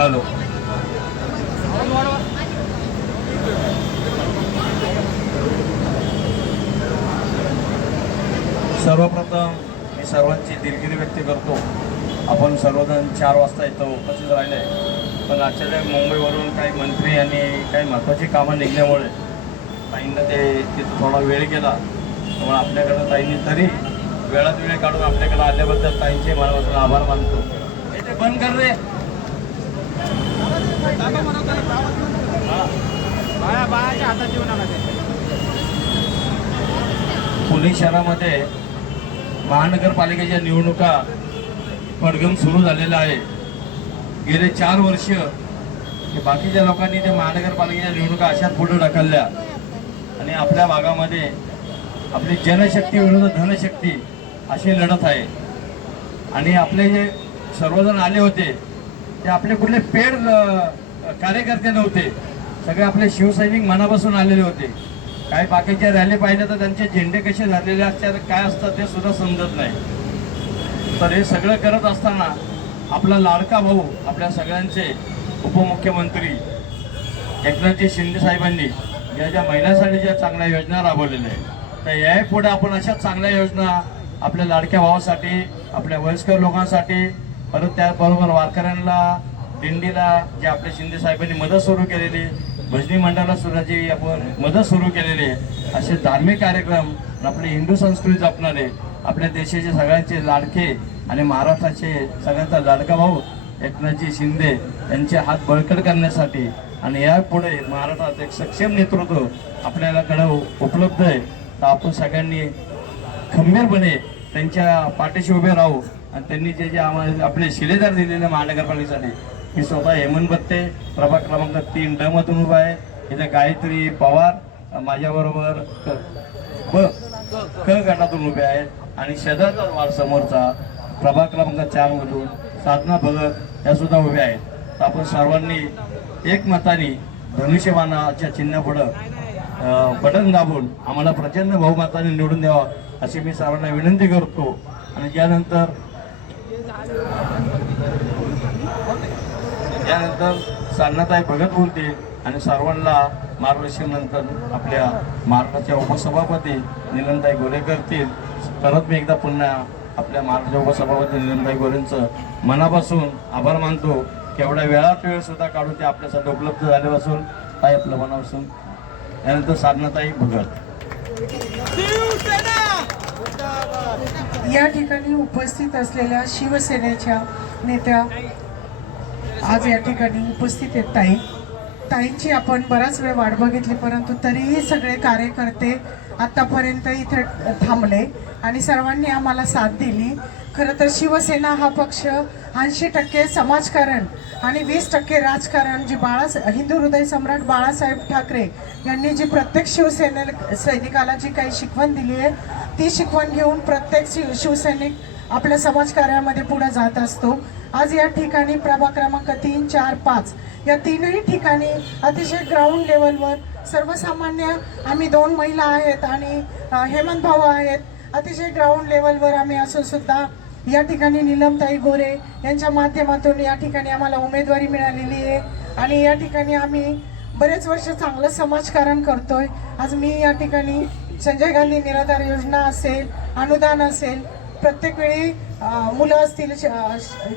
Hello. सर्वप्रथम मी सर्वांची दिलगिरी व्यक्त करतो. आपण सर्वजण 4 वाजता इथं उपस्थित राहिले, पण अचानक मुंबईवरून काही मंत्री आणि काही महत्त्वाची कामं निघल्यामुळे ताईंना तिथं थोडा वेळ गेला. त्यामुळे आपल्याकडं ताईंनी तरी वेळात वेळ काढून आपल्याकडे आल्याबद्दल ताईंचे मनापासून आभार मानतो. ते बंद कर रे. पुणे शहरामध्ये महानगरपालिकेच्या निवडणुका पडगम सुरू झालेला आहे. गेले 4 वर्ष बाकीच्या लोकांनी ते महानगरपालिकेच्या निवडणुका अशाच पुढे ढकलल्या आणि आपल्या भागामध्ये आपली जनशक्ती विरुद्ध धनशक्ती अशी लढत आहे. आणि आपले जे सर्वजण आले होते ते आपले कुठले पेड कार्यकर्ते नव्हते, सगळे आपले शिवसैनिक मनापासून आलेले होते. काही बाकीच्या रॅली पाहिल्या तर त्यांचे झेंडे कसे झालेले असतात, काय असतात ते सुद्धा समजत नाही. तर हे सगळं करत असताना आपला लाडका भाऊ, आपल्या सगळ्यांचे उपमुख्यमंत्री एकनाथजी शिंदे साहेबांनी ज्या महिलांसाठी ज्या चांगल्या योजना राबवलेल्या आहेत, तर याही पुढे आपण अशा चांगल्या योजना आपल्या लाडक्या भावासाठी, आपल्या वयस्कर लोकांसाठी, परत त्याचबरोबर वारकऱ्यांना, दिंडीला जे आपल्या शिंदे साहेबांनी मदत सुरू केलेली, भजनी मंडळाला सुद्धा जी आपण मदत सुरू केलेली आहे, असे धार्मिक कार्यक्रम आपली हिंदू संस्कृती जपणारे आपल्या देशाचे सगळ्यांचे लाडके आणि महाराष्ट्राचे सगळ्यांचा लाडका भाऊ एकनाथजी शिंदे यांचे हात बळकट करण्यासाठी आणि यापुढे महाराष्ट्रात एक सक्षम नेतृत्व आपल्याकडे उपलब्ध आहे. तर आपण सगळ्यांनी खंबीरपणे त्यांच्या पाठीशी उभे राहू. आणि त्यांनी जे आम्हाला आपले शिलेदार दिलेले महानगरपालिकेसाठी, मी स्वतः हेमंत बत्ते प्रभाग क्रमांक 3 ड मधून उभा आहे. इथे गायत्री पवार माझ्याबरोबर क गटातून उभे आहेत आणि शेजारचा वार समोरचा प्रभाग क्रमांक 4 मधून साधना भगत या सुद्धा उभ्या आहेत. तर आपण सर्वांनी एकमताने धनुष्यबाणाच्या चिन्हापुढं बटन दाबून आम्हाला प्रचंड बहुमताने निवडून द्यावा अशी मी सर्वांना विनंती करतो. आणि यानंतर साधनाताई भगत बोलतील आणि सर्वांना मार्गदर्शन नंतर आपल्या महाराष्ट्राच्या उपसभापती नीलमताई गोरे करतील. परत मी एकदा पुन्हा आपल्या महाराष्ट्राच्या उपसभापती नीलमताई गोरेंचं मनापासून आभार मानतो की एवढ्या वेळात वेळ सुद्धा काढून ते आपल्यासाठी उपलब्ध झाल्यापासून ताई आपलं मनापासून. यानंतर साधनाताई भगत. या ठिकाणी उपस्थित असलेल्या शिवसेनेच्या नेत्या आज या ठिकाणी उपस्थित आहेत. ताईंची आपण बराच वेळ वाट बघितली, परंतु तरीही सगळे कार्यकर्ते आतापर्यंत इथे थांबले आणि सर्वांनी आम्हाला साथ दिली. खरं तर शिवसेना हा पक्ष 80% समाजकारण आणि 20% राजकारण जे हिंदू हृदय सम्राट बाळासाहेब ठाकरे यांनी जी प्रत्येक सैनिकाला जी काही शिकवण दिली आहे ती शिकवण घेऊन प्रत्येक शिवसैनिक आपल्या समाजकार्यामध्ये पुढे जात असतो. आज या ठिकाणी प्रभाग क्रमांक 3, 4, 5 या तीनही ठिकाणी अतिशय ग्राउंड लेवलवर सर्वसामान्य आम्ही 2 महिला आहेत आणि हेमंत भाऊ आहेत. अतिशय ग्राउंड लेवलवर आम्ही असून सुद्धा या ठिकाणी नीलमताई गोरे यांच्या माध्यमातून या ठिकाणी आम्हाला उमेदवारी मिळालेली आहे आणि या ठिकाणी आम्ही बरेच वर्ष चांगलं समाजकारण करतोय. आज मी या ठिकाणी संजय गांधी निराधार योजना असेल, अनुदान असेल, प्रत्येक वेळी मुलं असतील,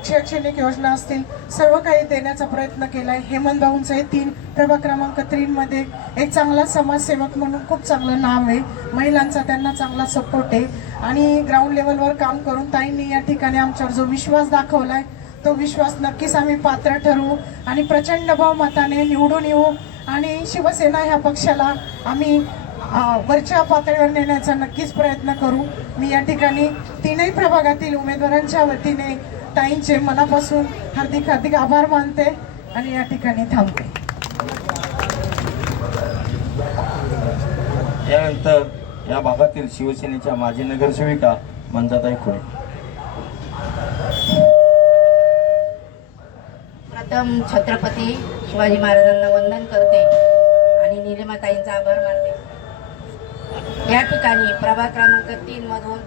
शैक्षणिक योजना असतील, सर्व काही देण्याचा प्रयत्न केला आहे. हेमंत भाऊंचं 3 प्रभाग क्रमांक 3 मध्ये एक चांगला समाजसेवक म्हणून खूप चांगलं नाव आहे. महिलांचा त्यांना चांगला सपोर्ट आहे आणि ग्राउंड लेवलवर काम करून ताईंनी या ठिकाणी आमच्यावर जो विश्वास दाखवलाय तो विश्वास नक्कीच आम्ही पात्र ठरवू आणि प्रचंड बहुमताने निवडून येऊ आणि शिवसेना ह्या पक्षाला आम्ही वरच्या पातळीवर नेण्याचा नक्कीच प्रयत्न करू. मी या ठिकाणी 3ही प्रभागातील उमेदवारांच्या वतीने ताईंचे मनापासून हार्दिक हार्दिक आभार मानते आणि या ठिकाणी थांबते. यानंतर या भागातील शिवसेनेच्या माजी नगरसेविका मंजाताई खुळे. प्रथम छत्रपती शिवाजी महाराजांना वंदन करते आणि निलिमाताईंचा आभार मानते. या ठिकाणी प्रभाग क्रमांक 3 मधून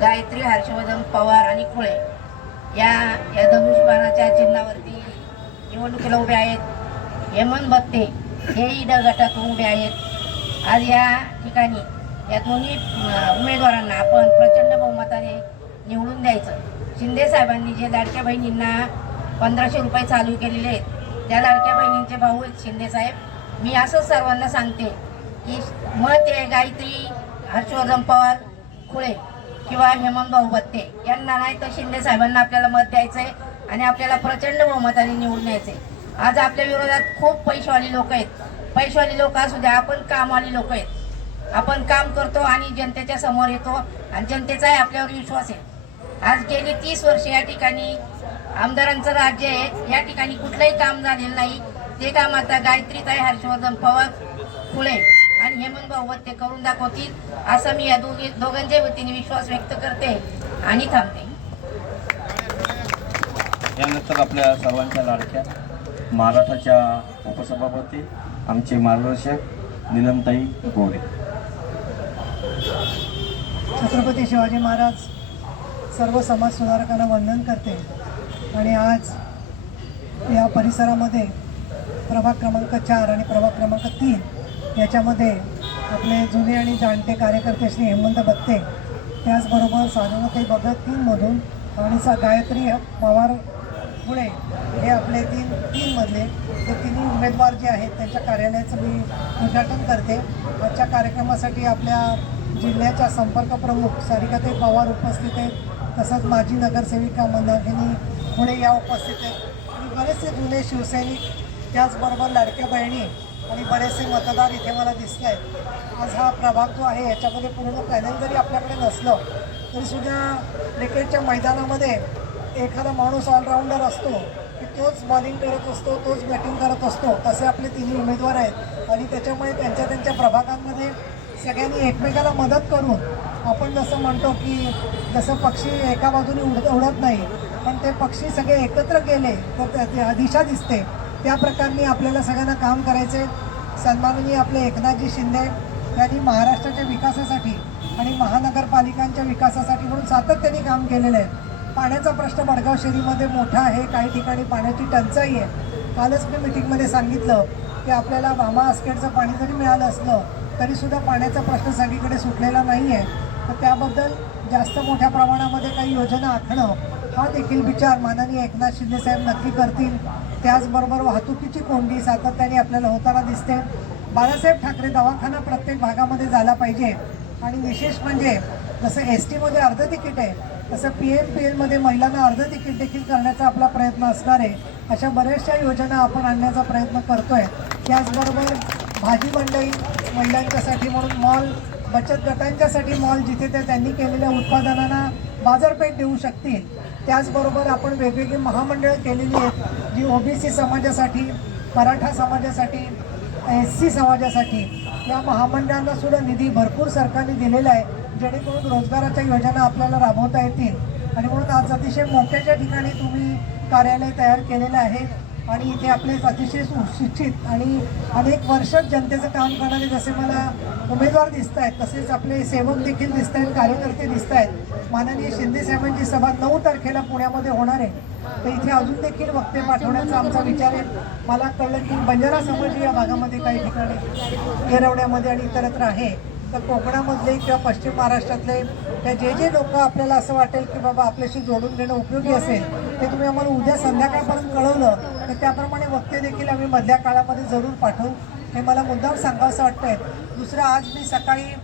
गायत्री हर्षवर्धन पवार आणि खुळे या धनुष्यबाणाच्या चिन्हावरती निवडणुकीला उभे आहेत. हेमंत बत्ते हेही ड गटातून उभे आहेत. आज या ठिकाणी या दोन्ही उमेदवारांना आपण प्रचंड बहुमताने निवडून द्यायचं. शिंदे साहेबांनी जे लाडक्या बहिणींना 1500 रुपये चालू केलेले आहेत त्या लाडक्या बहिणींचे भाऊ आहेत शिंदे साहेब. मी असंच सर्वांना सांगते की मत आहे गायत्री हर्षवर्धन पवार खुळे किंवा हेमंत भाऊ बत्ते यांना नाही तर शिंदे साहेबांना आपल्याला मत द्यायचं आहे आणि आपल्याला प्रचंड बहुमताने निवडून यायचं आहे. आज आपल्या विरोधात खूप पैशावाली लोक आहेत. पैशावाली लोक असू द्या, आपण कामवाली लोक आहेत. आपण काम करतो आणि जनतेच्या समोर येतो आणि जनतेचाही आपल्यावर विश्वास आहे. आज गेली 30 वर्ष या ठिकाणी आमदारांचं राज्य आहे. या ठिकाणी कुठलंही काम झालेलं नाही. ते काम आता गायत्रीताई हर्षवर्धन पवार खुळे आणि हेमंत भाऊ बत्ते करून दाखवतील असं मी या दोघांच्या वतीने विश्वास व्यक्त करते आणि थांबते. यानंतर आपल्या सर्वांच्या लाडक्या महाराष्ट्राच्या उपसभापती आमचे मार्गदर्शक नीलमताई गोरे. छत्रपती शिवाजी महाराज सर्व समाजसुधारकांना वंदन करते आणि आज या परिसरामध्ये प्रभाग क्रमांक 4 आणि प्रभाग क्रमांक 3 याच्यामध्ये आपले जुने आणि जाणते कार्यकर्ते श्री हेमंत बत्ते त्याचबरोबर साधनाताई भगत 3मधून आणि गायत्री पवार खुळे हे आपले तीन मधले ते तिन्ही उमेदवार जे आहेत त्यांच्या कार्यालयाचं मी उद्घाटन करते. आजच्या कार्यक्रमासाठी आपल्या जिल्ह्याच्या संपर्क प्रमुख सारिकाताई पवार उपस्थित आहेत. तसंच माजी नगरसेविका मंदाकिनी खुळे या उपस्थित आहेत आणि बरेचसे जुने शिवसैनिक त्याचबरोबर लाडक्या बहिणी आणि बरेचसे मतदार इथे मला दिसले आहेत. आज हा प्रभाग जो आहे याच्यामध्ये पूर्ण पॅनल जरी आपल्याकडे नसलं तरीसुद्धा क्रिकेटच्या मैदानामध्ये एखादा माणूस ऑलराऊंडर असतो की तोच बॉलिंग करत असतो, तोच बॅटिंग करत असतो. तसे आपले तिन्ही उमेदवार आहेत आणि त्याच्यामुळे त्यांच्या प्रभागांमध्ये सगळ्यांनी एकमेकाला मदत करून आपण जसं म्हणतो की जसं पक्षी एका बाजूने उडत नाही पण ते पक्षी सगळे एकत्र गेले तर दिशा दिसते. त्या प्रकारे आपल्याला सगळ्यांना काम करायचे. सन्माननीय आपले एकनाथजी शिंदे यांनी महाराष्ट्राच्या विकासासाठी आणि महानगरपालिकांच्या विकासासाठी म्हणून सातत्याने काम केलेलं आहे. पाण्याचा प्रश्न वडगाव शहरीमध्ये मोठा आहे. काही ठिकाणी पाण्याची टंचाई आहे. कालच मी मिटिंगमध्ये सांगितलं की आपल्याला मामा आस्केटचं पाणी जरी मिळालं असलं तरीसुद्धा पाण्याचा प्रश्न सगळीकडे सुटलेला नाही आहे. तर त्याबद्दल जास्त मोठ्या प्रमाणामध्ये काही योजना आखणं हा देखील विचार माननीय एकनाथ शिंदेसाहेब नक्की करतील. त्याचबरोबर वाहतुकीची कोंडी सातत्याने आपल्याला होताना दिसते. बाळासाहेब ठाकरे दवाखाना प्रत्येक भागामध्ये झाला पाहिजे आणि विशेष म्हणजे जसं STमध्ये अर्ध तिकीट आहे तसं PMPLमध्ये महिलांना अर्ध तिकीट देखील करण्याचा आपला प्रयत्न असणार आहे. अशा बऱ्याचशा योजना आपण आणण्याचा प्रयत्न करतो आहे. त्याचबरोबर भाजी मंडई महिलांच्यासाठी म्हणून मॉल, बचत गटांच्यासाठी मॉल जिथे ते त्यांनी केलेल्या उत्पादनांना बाजारपेठ देऊ शकतील. त्याचबरोबर आपण वेगवेगळी महामंडळं केलेली आहेत जी OBC समाजासाठी, मराठा समाजासाठी, SC समाजासाठी या महामंडळांना सुद्धा निधी भरपूर सरकारने दिलेला आहे जेणेकरून रोजगाराच्या योजना आपल्याला राबवता येतील. आणि म्हणून आज अतिशय मोठ्याच्या ठिकाणी तुम्ही कार्यालय तयार केलेलं आहे आणि इथे आपले अतिशय सुशिक्षित आणि अनेक वर्ष जनतेचं काम करणारे जसे मला उमेदवार दिसत आहेत तसेच आपले सेवक देखील दिसत आहेत, कार्यकर्ते दिसत आहेत. माननीय शिंदेसाहेबांची सभा 9 तारखेला पुण्यामध्ये होणार आहे. तर इथे अजून देखील वक्ते पाठवण्याचा आमचा विचार आहे. मला कळलं की बंजारा समाज या भागामध्ये काही ठिकाणी येरवड्यामध्ये आणि इतरत्र आहे. तर कोकणामधले किंवा पश्चिम महाराष्ट्रातले त्या जे लोक आपल्याला असं वाटेल की बाबा आपल्याशी जोडून घेणं उपयोगी असेल ते तुम्ही आम्हाला उद्या संध्याकाळपर्यंत कळवलं तर त्याप्रमाणे वक्ते देखील आम्ही मधल्या काळामध्ये जरूर पाठवू. हे मला मुद्दाम सांगावंसं वाटतंय. दुसरं, आज मी सकाळी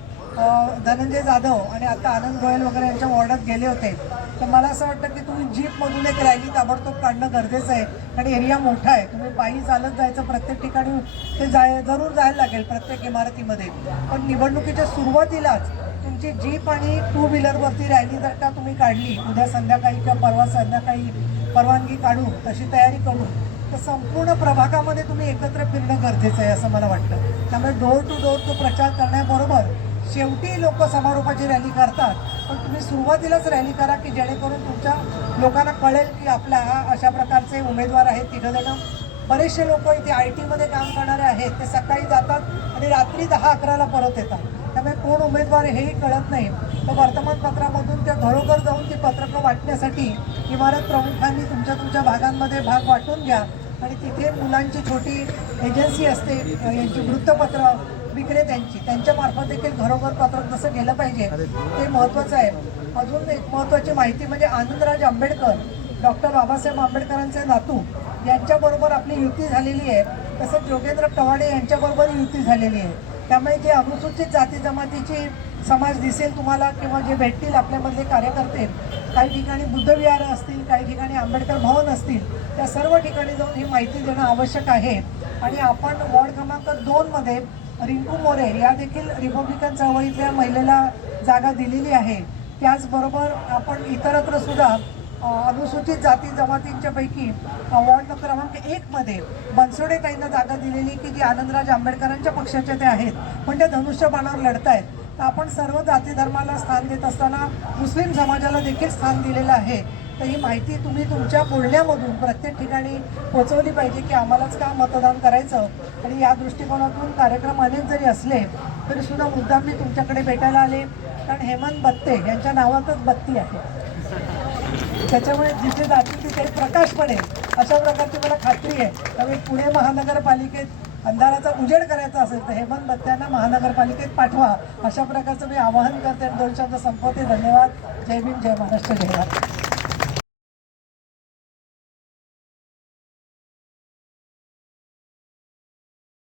धनंजय जाधव आणि आता आनंद गोयल वगैरे यांच्या वॉर्डात गेले होते. तर मला असं वाटतं की तुम्ही जीपमधून एक रॅली ताबडतोब काढणं गरजेचं आहे आणि एरिया मोठा आहे. तुम्ही पायी चालत जायचं प्रत्येक ठिकाणी ते जरूर जायला लागेल प्रत्येक इमारतीमध्ये. पण निवडणुकीच्या सुरुवातीलाच तुमची जीप आणि 2 व्हीलरवरती रॅली जर का तुम्ही काढली उद्या संध्याकाळी किंवा परवा संध्याकाळी परवानगी काढून तशी तयारी करून तर संपूर्ण प्रभागामध्ये तुम्ही एकत्र फिरणं गरजेचं आहे असं मला वाटतं. त्यामुळे डोर टू डोर तो प्रचार करण्याबरोबर शेवटी लोक समारोपाची रॅली करतात पण तुम्ही सुरुवातीलाच रॅली करा की जेणेकरून तुमच्या लोकांना कळेल की आपल्या अशा प्रकारचे उमेदवार आहेत. तिघं बरेचसे लोक इथे IT मध्ये काम करणारे आहेत. ते सकाळी जातात आणि रात्री 10-11ला परत येतात. त्यामुळे कोण उमेदवार हेही कळत नाही. तर वर्तमानपत्रामधून त्या घरोघर जाऊन ती पत्रकं वाटण्यासाठी इमारत प्रमुखांनी तुमच्या भागांमध्ये भाग वाटून घ्या आणि तिथे मुलांची छोटी एजन्सी असते, यांची वृत्तपत्र विक्रेत्यांची, त्यांच्यामार्फत देखील घरोघर पत्रक जसं गेलं पाहिजे ते महत्त्वाचं आहे. अजून एक महत्त्वाची माहिती म्हणजे आनंदराज आंबेडकर, डॉक्टर बाबासाहेब आंबेडकरांचे नातू, यांच्याबरोबर आपली युती झालेली आहे. तसंच योगेंद्र कवाडे यांच्याबरोबर युती झालेली आहे. त्यामुळे जे अनुसूचित जाती जमातीची समाज दिसेल तुम्हाला किंवा जे भेटतील आपल्यामधले कार्यकर्ते, काही ठिकाणी बुद्धविहार असतील, काही ठिकाणी आंबेडकर भवन असतील, त्या सर्व ठिकाणी जाऊन ही माहिती देणं आवश्यक आहे. आणि आपण वॉर्ड क्रमांक 2मध्ये रिंकू मोरे या देखील रिपब्लिकन चळवळीतल्या महिलेला जागा दिलेली आहे. त्याचबरोबर आपण इतरत्र सुद्धा अनुसूचित जाती जमातींच्या पैकी वॉर्ड क्रमांक 1मध्ये बनसोडे ताईंना जागा दिलेली की जी आनंदराज आंबेडकरांच्या पक्षाचे ते आहेत, पण ते धनुष्यबाणावर लढत आहेत. तर आपण सर्व जाती धर्माला स्थान देत असताना मुस्लिम समाजाला देखील स्थान दिलेलं आहे. तर ही माहिती तुम्ही तुमच्या बोलण्यामधून प्रत्येक ठिकाणी पोचवली पाहिजे की आम्हालाच का मतदान करायचं. आणि या दृष्टिकोनातून कार्यक्रम अनेक जरी असले तरी सुद्धा मुद्दाम मी तुमच्याकडे भेटायला आले, कारण हेमंत बत्ते यांच्या नावातच बत्ती आहे. त्याच्यामुळे जिथे जातील तिथे प्रकाश पडेल अशा प्रकारची मला खात्री आहे. त्यामुळे पुणे महानगरपालिकेत अंधाराचा उजेड करायचा असेल तर हेमंत बत्त्यांना महानगरपालिकेत पाठवा, अशा प्रकारचं मी आवाहन करते. 2 शब्द संपवते. धन्यवाद. जय भीम, जय महाराष्ट्र, जय भारत.